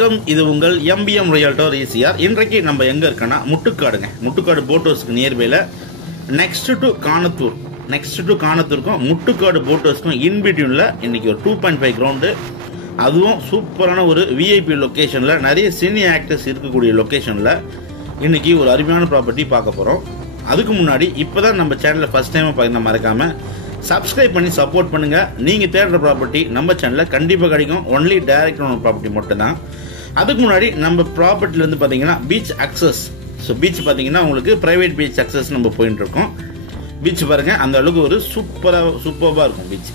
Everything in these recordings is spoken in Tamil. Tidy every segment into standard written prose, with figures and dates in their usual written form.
வணக்கம், இது உங்கள் எம்பிஎம் ரியல்டர் ஈசிஆர். இன்றைக்கு நம்ம எங்க இருக்கோன்னா முட்டுக்காடுங்க. முட்டுக்காடு போட் ஹவுஸ்க்கு நியர்பைல நெக்ஸ்ட் டு காணத்தூருக்கும் முட்டுக்காடு போட் ஹவுஸ்க்கும் இன்பிட்வீன்ல இன்னைக்கு ஒரு 2.5 கிரவுண்டு, அதுவும் சூப்பரான ஒரு விஐபி லொக்கேஷன்ல, நிறைய சினி ஆக்டர்ஸ் இருக்கக்கூடிய லொக்கேஷன்ல இன்னைக்கு ஒரு அருமையான ப்ராப்பர்ட்டி பார்க்க போறோம். அதுக்கு முன்னாடி இப்பதான் நம்ம சேனலை ஃபர்ஸ்ட் டைம் பார்க்க மறக்காம சப்ஸ்கிரைப் பண்ணி சப்போர்ட் பண்ணுங்க. நீங்க தேடுற ப்ராப்பர்ட்டி நம்ம சேனல்ல கண்டிப்பா கிடைக்கும். ஒன்லி டைரக்ட் ஓன் ப்ராப்பர்ட்டி மட்டும் தான். அதுக்கு முன்னாடி நம்ம ப்ராப்பர்ட்டில இருந்து பாத்தீங்கன்னா பீச் அக்சஸ். ஸோ பீச் பாத்தீங்கன்னா உங்களுக்கு பிரைவேட் பீச் அக்சஸ் நம்ம போயிட்டு இருக்கோம். பீச் பாருங்க, அந்த அளவுக்கு ஒரு சூப்பர்பா இருக்கும் பீச்.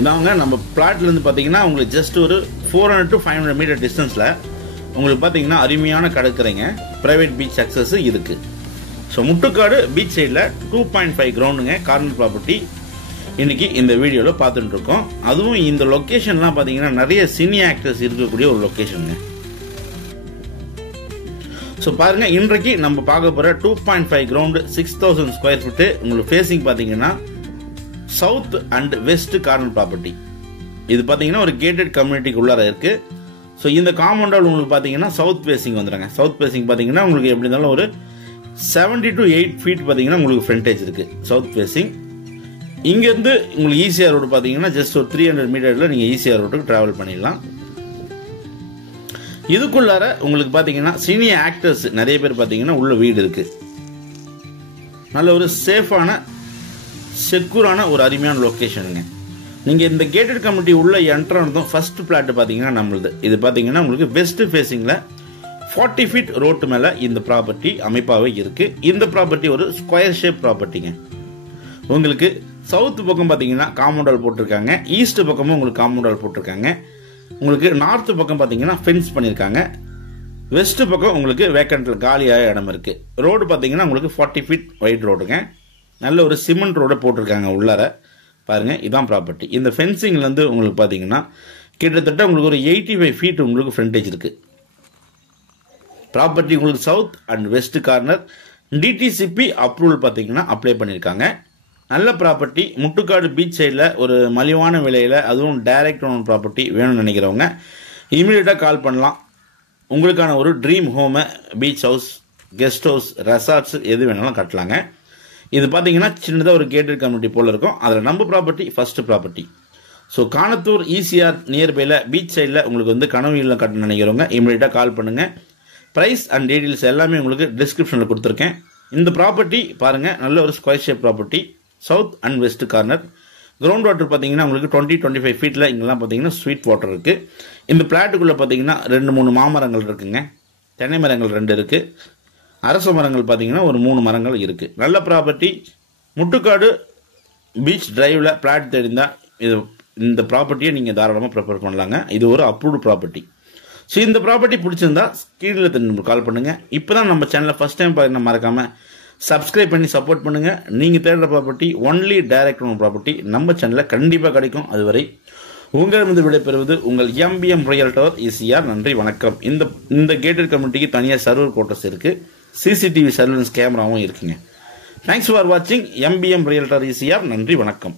இதாங்க நம்ம பிளாட்ல இருந்து பாத்தீங்கன்னா உங்களுக்கு ஜஸ்ட் ஒரு 400 to 500 மீட்டர் டிஸ்டன்ஸ்ல உங்களுக்கு பாத்தீங்கன்னா அருமையான கடற்கரைங்க, பிரைவேட் பீச் அக்சஸ் இருக்கு. ஸோ முட்டுக்காடு பீச் சைடில் 2.5 கிரவுண்டுங்க, கார்னர் ப்ராப்பர்ட்டி இன்னைக்கு இந்த வீடியோவில் பார்த்துட்டு இருக்கோம். அதுவும் இந்த லொக்கேஷன்லாம் பார்த்தீங்கன்னா நிறைய சினி ஆக்டர்ஸ் இருக்கக்கூடிய ஒரு லொக்கேஷனுங்க. ஸோ பாருங்க, இன்றைக்கு நம்ம பார்க்க போகிற 2.5 கிரவுண்டு 6000 ஸ்கொயர் ஃபீட்டு. உங்களுக்கு ஃபேஸிங் பார்த்தீங்கன்னா south and west corner property. இது பார்த்தீங்கன்னா ஒரு கேட்டட் கம்யூனிட்டிக்கு உள்ளார இருக்கு. ஸோ இந்த காம்பவுண்டால் உங்களுக்கு பார்த்தீங்கன்னா சவுத் ஃபேஸிங் வந்துடுங்க. சவுத் ஃபேஸிங் பார்த்தீங்கன்னா உங்களுக்கு எப்படி இருந்தாலும் ஒரு 70 to 8 ஃபீட் பார்த்தீங்கன்னா உங்களுக்கு ஃப்ரண்டேஜ் இருக்கு சவுத் ஃபேஸிங். இங்கேருந்து உங்களுக்கு ஈசிஆர் ரோடு பார்த்தீங்கன்னா ஜஸ்ட் ஒரு 300 மீட்டரில் நீங்கள் ஈசிஆர் ரோட்டுக்கு டிராவல் பண்ணிடலாம். இதுக்குள்ளார உங்களுக்கு பார்த்தீங்கன்னா சீனியர் ஆக்டர்ஸ் நிறைய பேர் பார்த்தீங்கன்னா உள்ள வீடு இருக்கு. நல்ல ஒரு சேஃபான செக்யூரான ஒரு அருமையான லொக்கேஷனுங்க. நீங்கள் இந்த கேட்டட் கம்யூனிட்டி உள்ள என்ட்ரு ஆனதும் ஃபர்ஸ்ட் பிளாட் பார்த்தீங்கன்னா நம்மளுது. இது பார்த்தீங்கன்னா உங்களுக்கு வெஸ்ட் ஃபேஸிங்கில் 40 ஃபீட் ரோட்டு மேலே இந்த ப்ராப்பர்ட்டி அமைப்பாகவே இருக்கு. இந்த ப்ராப்பர்ட்டி ஒரு ஸ்கொயர் ஷேப் ப்ராப்பர்ட்டிங்க. உங்களுக்கு சவுத் பக்கம் பார்த்தீங்கன்னா காம்பவுண்டால் போட்டிருக்காங்க, ஈஸ்ட் பக்கமும் உங்களுக்கு காம்பவுண்டால் போட்டிருக்காங்க. உங்களுக்கு நார்த் பக்கம் பார்த்தீங்கன்னா ஃபென்ஸ் பண்ணியிருக்காங்க, வெஸ்ட் பக்கம் உங்களுக்கு வேக்கண்ட்ல காலியாக இடம் இருக்கு. ரோடு பார்த்தீங்கன்னா உங்களுக்கு 40 ஃபீட் வைட் ரோடுங்க. நல்ல ஒரு சிமெண்ட் ரோடு போட்டிருக்காங்க உள்ளார. பாருங்க, இதான் ப்ராப்பர்ட்டி. இந்த ஃபென்சிங்லேருந்து உங்களுக்கு பார்த்தீங்கன்னா கிட்டத்தட்ட உங்களுக்கு ஒரு 85 ஃபீட் உங்களுக்கு ஃப்ரண்டேஜ் இருக்கு. ப்ராப்பர்ட்டி உங்களுக்கு south and west corner DTCP approval பார்த்தீங்கன்னா அப்ளை பண்ணியிருக்காங்க. நல்ல ப்ராப்பர்ட்டி. முட்டுக்காடு பீச் சைடில் ஒரு மலிவான விலையில், அதுவும் டைரக்ட் ஓன் ப்ராப்பர்ட்டி வேணும்னு நினைக்கிறவங்க இமீடியட்டாக கால் பண்ணலாம். உங்களுக்கான ஒரு ட்ரீம் ஹோமை, beach house, guest house, resorts எது வேணாலும் கட்டலாங்க. இது பார்த்தீங்கன்னா சின்னதாக ஒரு கேட்டட் கம்யூனிட்டி போல் இருக்கும். அதில் நம்ம property first property. So Kanathur ECR நியர்பையில் பீச் சைடில் உங்களுக்கு வந்து கனவு இல்லம் கட்ட நினைக்கிறவங்க இமீடியட்டாக கால் பண்ணுங்க. பிரைஸ் அண்ட் டீடைல்ஸ் எல்லாமே உங்களுக்கு டிஸ்கிரிப்ஷனில் கொடுத்துருக்கேன். இந்த ப்ராப்பர்ட்டி பாருங்க, நல்ல ஒரு square shape property, south and west corner. Ground water பார்த்தீங்கன்னா உங்களுக்கு 20-25 ஃபீட்டில் இங்கெல்லாம் பார்த்தீங்கன்னா ஸ்வீட் வாட்டர் இருக்கு. இந்த பிளாட்டுக்குள்ளே பார்த்தீங்கன்னா 2-3 மாமரங்கள் இருக்குங்க, தென்னை மரங்கள் 2 இருக்கு, அரச மரங்கள் பார்த்தீங்கன்னா ஒரு 3 மரங்கள் இருக்கு. நல்ல ப்ராப்பர்ட்டி. முட்டுக்காடு பீச் டிரைவில் பிளாட் தெரிந்தால் இந்த ப்ராப்பர்ட்டியை நீங்கள் தாராளமாக ப்ரிஃபர் பண்ணலாங்க. இது ஒரு அப்ரூவ்டு ப்ராப்பர்ட்டி. ஸோ இந்த ப்ராப்பர்ட்டி பிடிச்சிருந்தா கீழே கால் பண்ணுங்க. இப்போதான் நம்ம சேனலை ஃபர்ஸ்ட் டைம் பார்க்க மறக்காம சப்ஸ்கிரைப் பண்ணி சப்போர்ட் பண்ணுங்க. நீங்க தேடுற property only direct own property நம்ம சேனல்ல கண்டிப்பா கிடைக்கும். அதுவரை உங்களிடமிருந்து விடைபெறுவது உங்கள் எம்பிஎம் ரியல்டர் ஈசிஆர். நன்றி, வணக்கம். இந்த கேட்டட் கம்யூனிட்டிக்கு தனியாக சர்வர் கோட்டர்ஸ் இருக்கு, சிசிடிவி சர்வலன்ஸ் கேமராவும் இருக்குங்க. தேங்க்ஸ் ஃபார் வாட்சிங் எம்பிஎம் ரியல்டர் ஈசிஆர். நன்றி, வணக்கம்.